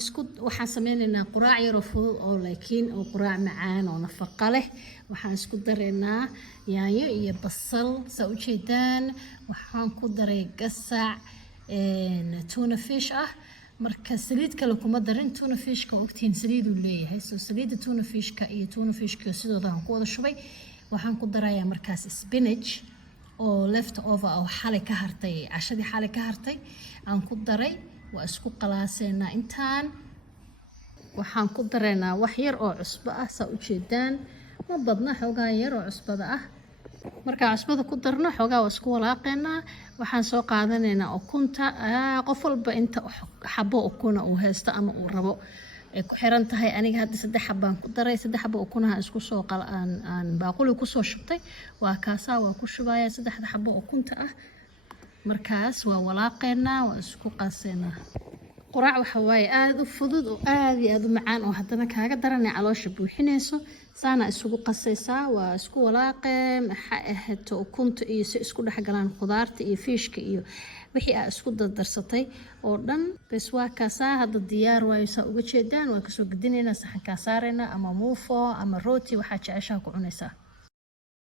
isku waxaan sameynaynaa quraac yar oo fudud oo laakiin oo quraac macaan oo nafaqo leh. waxaan isku dareynaa yaanyo iyo basal saa u jeedaan. waxaan ku daray gasac tuna fish ah. marka saliid kale kuma darin. tuna fishka ogtiin saliid uu leeyahay, soo saliidda tuna fishka iyo tuna fishka sidooda aan ku wada shubay. waxaan ku darayaa markaas spinach oo left over oo xalay ka hartay, cashadii xalay ka hartay aan ku daray. waa isku qalaaseynaa intaan. waxaan ku dareynaa wax yar oo cusbo ah saa u jeedaan, ma badna, xoogaa yar oo cusbada ah. markaa cusbada ku darno xoogaa waa isku walaaqeynaa. waxaan soo qaadanaynaa ukunta. qof walba inta xabo ukuna uu haysto ama uu rabo ay ku xiran tahay. aniga hadda 3 xabaan ku daray, 3 xabo ukunaha isku soo aan baaquli ku soo shubtay. waa kaasaa waa ku shubaya 3 xabo ukunta ah. markaas waa walaaqeynaa, waa isku qaaseynaa. quraac waxa waaye aad u fudud oo aad iyo aad u macaan oo haddana kaaga daranay caloosha buuxinayso. saana isugu qasaysaa, waa isku walaaqee maxaa ahaato ukunta iyo si isku dhex galaan khudaarta iyo fiishka iyo wixii aad isku dardarsatay oo dhan. bes waa kaasaa hadda diyaar waayo saa uga jeedaan. waa kasoo gedinaynaa, saxankaa saaraynaa ama muufo ama rooti waxaa jeceshaha ku cunaysaa.